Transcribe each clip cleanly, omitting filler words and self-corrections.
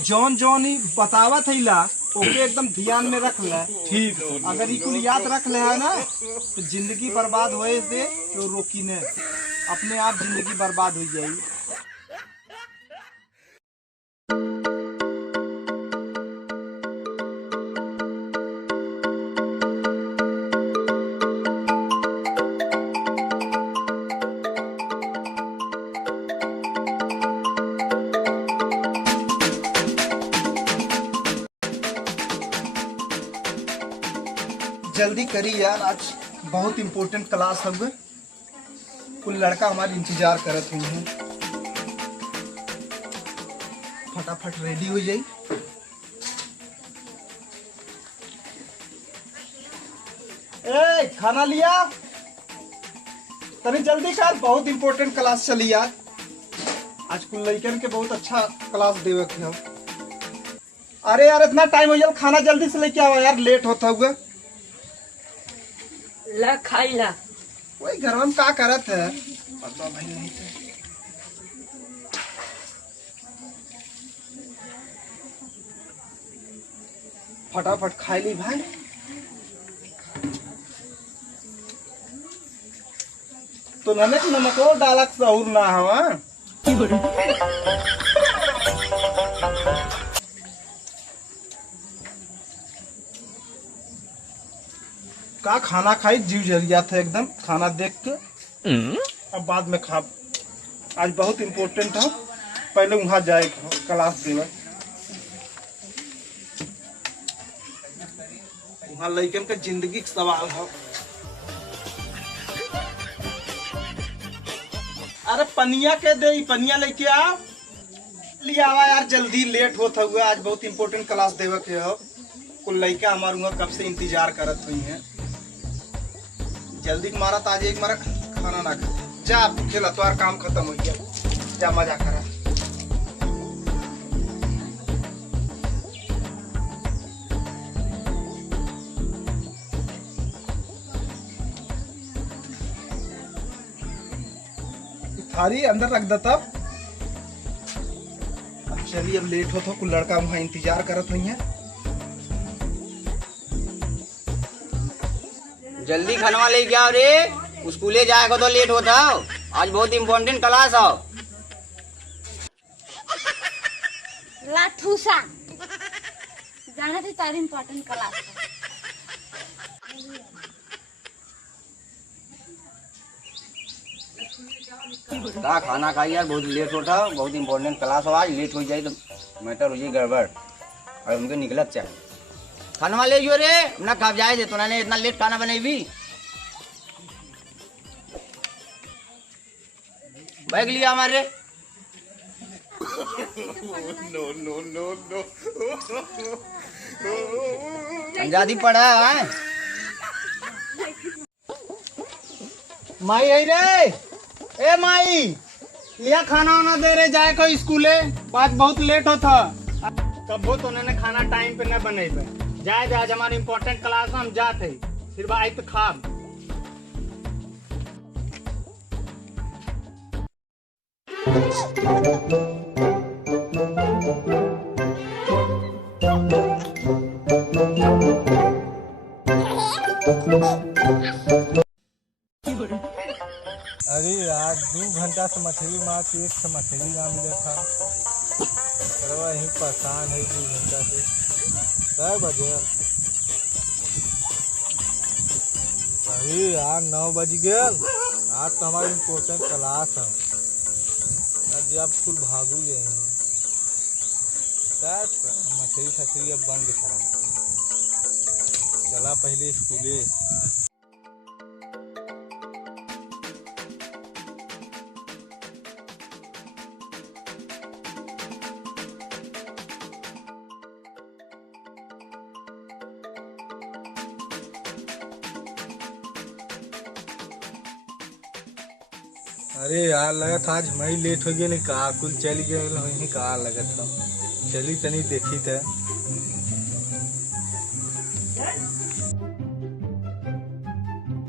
जौन जौन ही बतावत है ला ओके एकदम ध्यान में रख ले। ठीक, अगर ये कुल याद रख ले है ना तो जिंदगी बर्बाद होए से तो रोकी ने अपने आप जिंदगी बर्बाद हो जाएगी। जल्दी करी यार, आज बहुत इम्पोर्टेंट क्लास है। कुल लड़का हमारे इंतजार करत हुई है। फटाफट रेडी हो जाई। ए खाना लिया तनी जल्दी कर, बहुत इम्पोर्टेंट क्लास चली यार। आज कुल लड़कन के बहुत अच्छा क्लास देवे के हम। अरे यार इतना टाइम हो गया, खाना जल्दी से लेके आओ यार, लेट होता हुआ। ला खाई ला। वही घर में का करत है पता भाई नहीं। फटाफट खाई ली भाई। तो नमक नमको डालक सहूर ना हवा। का खाना खाई जीव जल गया था एकदम खाना देख के। अब बाद में खा, आज बहुत इम्पोर्टेंट है, पहले वहां जाए क्लास देवे। वहां लड़कन के जिंदगी का सवाल है। अरे पनिया के दे, पनिया लेके आओ। लिया आवा यार जल्दी, लेट होता हुआ। आज बहुत इम्पोर्टेंट क्लास देवे के हो। कुल लड़का हमारे वहाँ कब से इंतजार करत हुई है। जल्दी मारा ताज एक मारा खाना ना खा जा, खेला तो काम खत्म हो गया। जा मजा करा। थारी अंदर रख देता। अब चलिए, अब लेट हो तो कुल लड़का वहां इंतजार करत हुई है। जल्दी खाना ले जाओ रे, स्कूले जाएगा तो लेट होता। आज बहुत इम्पोर्टेंट क्लास है। लाठूसा जाना थी तारी इम्पोर्टेंट क्लास। का खाना खाई यार, बहुत लेट होता। बहुत इम्पोर्टेंट क्लास हो, आज लेट हो जाए तो मैटर हो जाए गड़बड़ और उनके निकलत चाहिए। खाना वाले जो रे ना खा जाए दे, तो ना इतना लेट खाना बने भी। बैग लिया हमारे। नो नो नो नो अंजादी पड़ा है। माई आई रे, ए माई लिया खाना वाना दे रहे जाए को स्कूले। आज बहुत लेट होता। तब वो तो उन्होंने खाना टाइम पे न बने जाए। आज हमारी इम्पोर्टेंट क्लास हम जाते फिर आई तो खा। अरे यार 2 घंटा से मछली मार के एक से मछली ना मिला था। यही परेशान है 2 घंटा से। 6 बजे अरे यार 9 बज गया। आज तो हमारी इम्पोर्टेंट क्लास है। आज आप स्कूल भागू गए हैं। मछली सछली अब बंद करा। चला पहले स्कूले। अरे यार लगा था आज मैं लेट हो गया। का कुल चल गए का लगत था। चली तनी देखी थे।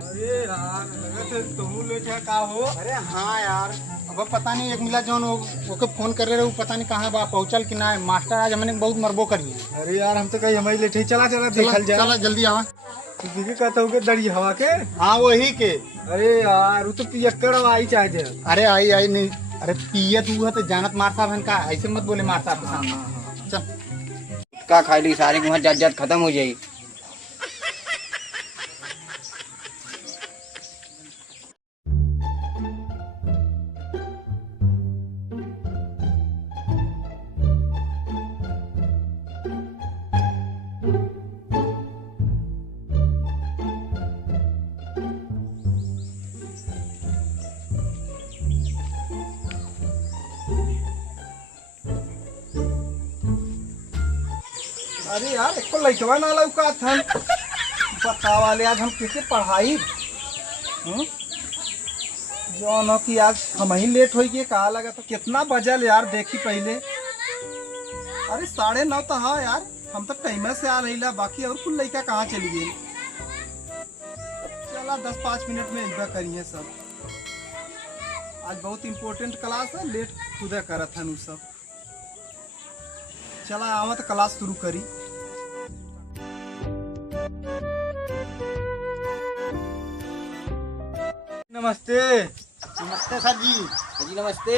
अरे यार लगा थे तुम लेट है का हो। अरे हाँ यार, अब पता नहीं एक मिला जौन ओके फोन कर रहे वो पता नहीं कहाँ बा पहुंचल कि ना मास्टर आज हमने बहुत मरबो करी। अरे यार हम तो कहीं हमारी लेटे चला चला देखल जा। चला जल्दी आवा। किसी कहता हूँ दड़ी हवा के। हाँ वही के। अरे यार वो तो पियक्कड़ आई चाहे। अरे आई नहीं, अरे पियत हुआ तो जानत मार साहब का ऐसे मत बोले मार साहब के सामने। चल का खाई ली सारे वहाँ जट जट खत्म हो जाई। अरे यार एक लइकवा ना लौका था बता वाले आज हम कैसे पढ़ाई जो न कि आज हम ही लेट हो गए कहा लगा तो कितना बजल यार देखी पहले। अरे 9:30 तो हाँ यार हम तो टाइम से आ रही ला बाकी और कुल लड़का कहाँ चली गई। चला 10-5 मिनट में इधर करिए सब। आज बहुत इम्पोर्टेंट क्लास है लेट खुदा करत हन सब। चला आवा तो क्लास शुरू करी। नमस्ते। नमस्ते सर जी। जी नमस्ते।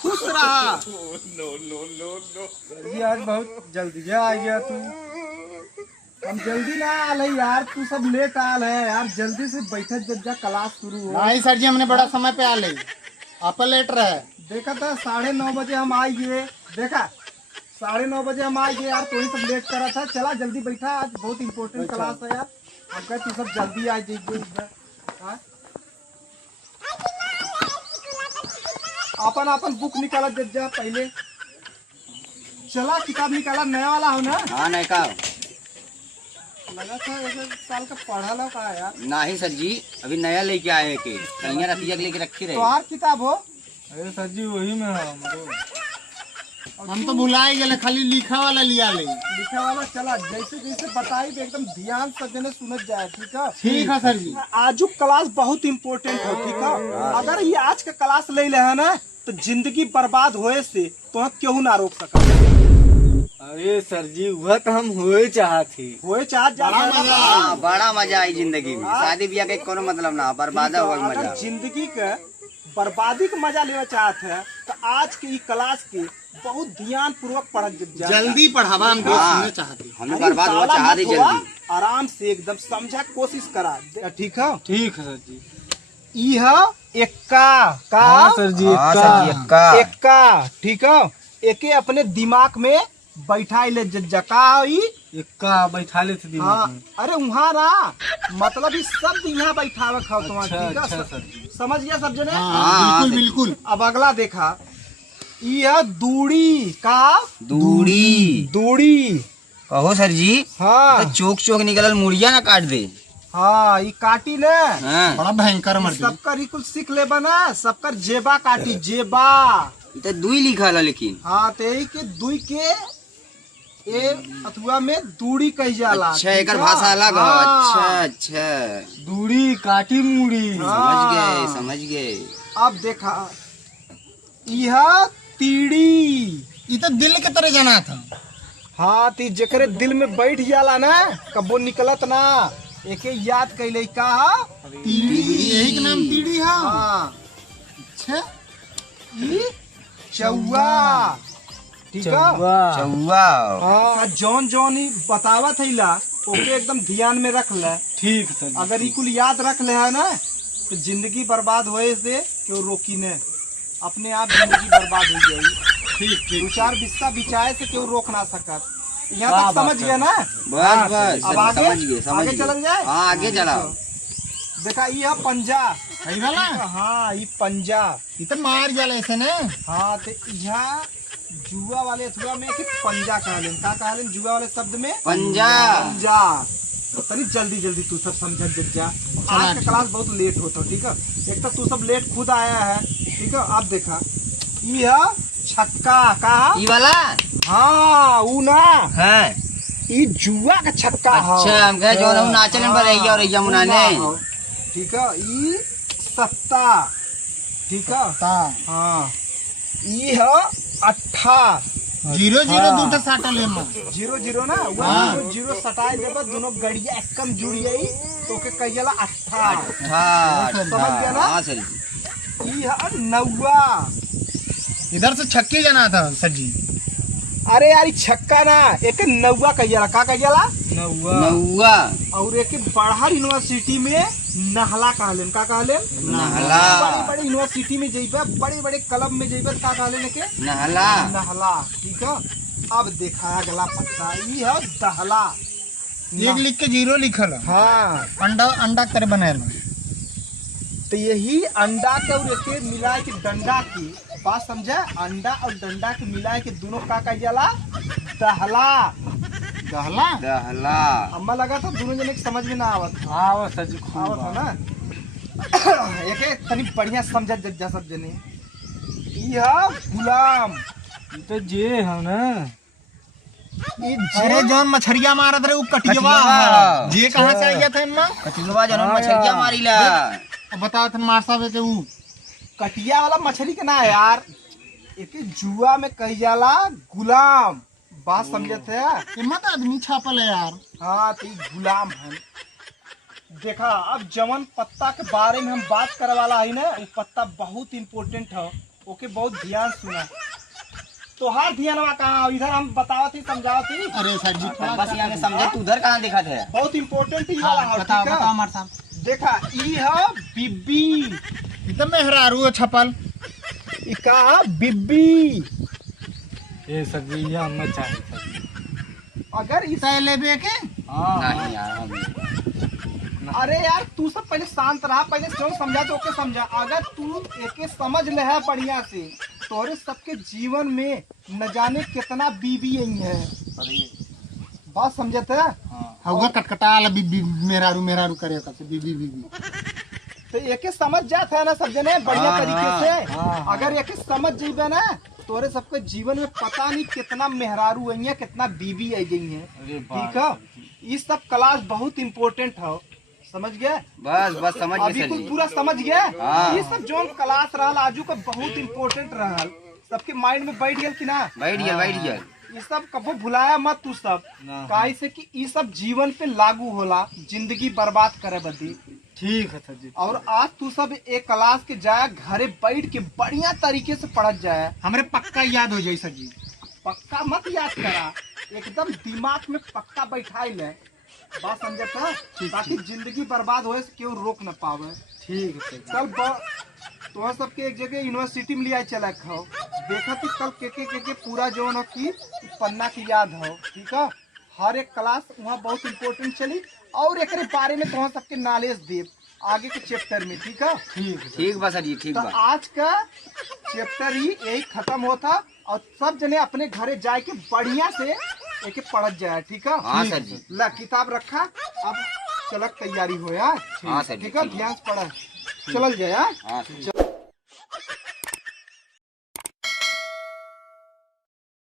खुश रहा। ये आज बहुत जल्दी आ गया तू। हम जल्दी ना आल है यार, तू सब लेट आल है यार। जल्दी से बैठे जब जा क्लास शुरू हो। नहीं सर जी हमने बड़ा समय पे आ ले आप लेट रहे। देखा था 9:30 बजे हम आ गए। देखा 9:30 बजे हम आ गए यार, तो ही सब लेट करा था। चला जल्दी बैठा, आज बहुत इम्पोर्टेंट क्लास है यार। हम कहे तू सब जल्दी आ जाइए। अपन अपन बुक निकाला जब जा पहले। चला किताब निकाला नया वाला हो ना। हाँ नहीं का लगा था ऐसे साल का पढ़ा लो का यार। नहीं सर जी अभी नया लेके आए हैं के कलियाँ रतिया लेके रखी रहे। तो हर किताब हो। अरे सर जी वही में हम तो भुलाए गए खाली लिखा वाला लिया ले। लिखा वाला चला जैसे जैसे बताई एकदम ध्यान से जने सुनत जाए। ठीक है ठीक है सर जी। आजू क्लास बहुत इम्पोर्टेंट हो। ठीक है अगर ये आज का क्लास ले ले है ना तो जिंदगी बर्बाद होए से तो क्यों ना रोक सका। अरे सर जी वह तो हम हुए चाहते होए चाहत जा। हाँ, बड़ा मजा आई जिंदगी में। शादी ब्याह के कोनो मतलब ना बर्बाद होगा मजा। अगर जिंदगी के बर्बादी का मजा लेना चाहते हैं तो आज के क्लास के बहुत ध्यान पूर्वक पढ़ जल्दी पढ़ावा हम सुनना चाहते। हमें बर्बाद हुआ चाह रही जल्दी। आराम से एकदम समझा कोशिश करा। ठीक है ठीक है सर जी। एक्का का। हाँ सर जी एक्का ठीक है। एके अपने दिमाग में बैठा ले जका इक्का बैठा ले थे हाँ अरे वहाँ रहा मतलब इस सब यहाँ बैठावे खाओ तुम्हारा। ठीक है सर जी समझ गया सब जने। बिल्कुल बिल्कुल। अब अगला देखा यह दूरी का। दूरी कहो सर जी। हाँ तो चोक चोक निकलल मुड़िया ना काट दे। हाँ ये काटी ने हाँ। बड़ा भयंकर मर गया। सबका रिकुल सीख ले बना सबकर जेबा काटी जेबा। ये तो दुई लिखल है लेकिन। हाँ ते ही के दुई के ए अथवा में दूरी कही जाला। अच्छा एकर भाषा अलग है। अच्छा अच्छा दूरी काटी मुड़ी। समझ गए। अब देखा यह तीड़ी। ये तो दिल के तरह जाना था। हाँ ती जकरे दिल में बैठ जाला ना कबो निकलत ना। एके याद कैले का तीड़ी यही के नाम तीड़ी है। हाँ अच्छा ई चौवा। ठीक है चौवा। हाँ जौन जौन ही बतावत है ला ओके एकदम ध्यान में रख ले। ठीक सर। अगर ई कुल याद रख ले है ना तो जिंदगी बर्बाद होए से क्यों रोकी ने अपने आप जिंदगी बर्बाद हो जाएगी। ठीक दो चार बिस्सा बिछाए से क्यों रोक ना सकत। यहाँ तक समझ गया ना। बस बस अब आगे समझ गए समझ आगे गए। चलन जाए। हाँ आगे चलाओ। देखा ये पंजा। सही वाला। हाँ ये पंजा। ये तो मार जाला ऐसे ने। हाँ तो यहाँ जुआ वाले अथवा में कि पंजा कहलेन का कहलेन जुआ वाले शब्द में पंजा। पंजा। तो तनी जल्दी जल्दी तू सब समझ जा। आज का क्लास बहुत लेट होता। ठीक है एक तो तू सब लेट खुद आया है। ठीक है अब देखा यह छक्का का। ये वाला। हाँ ऊ ना है ये जुआ का छक्का है। अच्छा हम कहे जो हम नाचने पर रही और यमुना ने। ठीक है ये सत्ता। ठीक है। हाँ ये है 8 0-0 दूटा साटल है मां 0-0 ना वो 0 सटाए जब दोनों गड़िया एकम जुड़ जाई तो के कहिला 8 समझ गया ना। हाँ सर ये है 9। इधर से छक्के जाना था सर जी। अरे यार छक्का ना एक 9 कहिला का कहिला 9 और एक बाहर यूनिवर्सिटी में नहला कहलेन का कहलेन नहला। बड़ी बड़ी यूनिवर्सिटी में जइबे बड़े बड़े क्लब में जइबे का कहलेन के नहला। नहला ठीक है। अब देखा अगला पत्ता ये है दहला। लिख के 0 लिखल है। हाँ अंडा करे बनाएल तो यही अंडा के और एके मिला के डंडा की बात समझे। अंडा और डंडा के मिला के दोनों का जाला दहला। कहला दहला। अम्मा लगा था दोनों जने के समझ में ना आवत सर जी आवत है ना। एके तनी बढ़िया समझ जा सब जने। यह गुलाम तो जे है ना अरे जौन मछरिया मारत रहे वो कटियवा कटियवा। जे कहां से आया था इनमें कटिलवा जनम मछलिया मारीला। बताओ थे मार साहब के वो कटिया वाला मछली के ना है यार। एके जुआ में कही जाला गुलाम। बात समझते है। हिम्मत आदमी छापल है यार। हाँ तो ये गुलाम है। देखा अब जवन पत्ता के बारे में हम बात करे वाला है ना वो पत्ता बहुत इम्पोर्टेंट है। ओके बहुत ध्यान सुना। तो हर ध्यान कहाँ इधर हम बताओ थी समझाओ थी। अरे सर जी बस यहाँ के समझे तू उधर कहाँ देखा थे। बहुत इम्पोर्टेंट ही वाला है। बताओ ठीक है? बताओ मार साहब। देखा ये है बिब्बी। एकदम मेहरारू छपल इका बिब्बी। ये सर जी ये हम चाहे अगर इस लेबे के नहीं यार अरे यार तू सब पहले शांत रहा। पहले क्यों समझा तो ओके समझा। अगर तू एके समझ ले है बढ़िया से तोरे सबके जीवन में न जाने कितना बीबी आई है। बात समझते है। होगा कटकटाल बीबी मेहरारू करे कब बीबी तो एके समझ जाते है ना सब जने बढ़िया तरीके से। अगर एके समझ जीबे ना तोरे सबके जीवन में पता नहीं कितना मेहरारू आई है कितना बीबी आई गई है। ठीक है ये सब क्लास बहुत इम्पोर्टेंट है। समझ गए। बस समझ अभी गए कुछ सर पूरा समझ गया। हाँ। ये सब जो क्लास रहल आजू का बहुत इम्पोर्टेंट रहल सबके माइंड में बैठ गया कि ना। बैठ गया ये सब कबो भुलाया मत तू सब। काहे से कि ये सब जीवन पे लागू होला जिंदगी बर्बाद करे बदी। ठीक है सर जी। और आज तू सब एक क्लास के जाए घरे बैठ के बढ़िया तरीके से पढ़ जाए। हमरे पक्का याद हो जाए सर जी। पक्का मत याद करा एकदम दिमाग में पक्का बैठाई ले। बात समझता ताकि जिंदगी बर्बाद होए से क्यों रोक न पावे। ठीक है कल तो सबके एक जगह यूनिवर्सिटी में लिया चला खाओ देखा कि कल के पूरा जो न की पन्ना की याद हो। ठीक है हर एक क्लास वहाँ बहुत इम्पोर्टेंट चली और एक बारे में तो सबके नॉलेज दे आगे के चैप्टर में। ठीक है ठीक बा सर जी ठीक तो बा। आज का चैप्टर ही यही खत्म होता और सब जने अपने घरे जाए के बढ़िया से एक पढ़ जाए। ठीक है हाँ सर जी। ला किताब रखा अब चलक तैयारी हो यार। हाँ सर जी, ठीक है ठीक है। ध्यान से पढ़ा चलल जाए यार। हाँ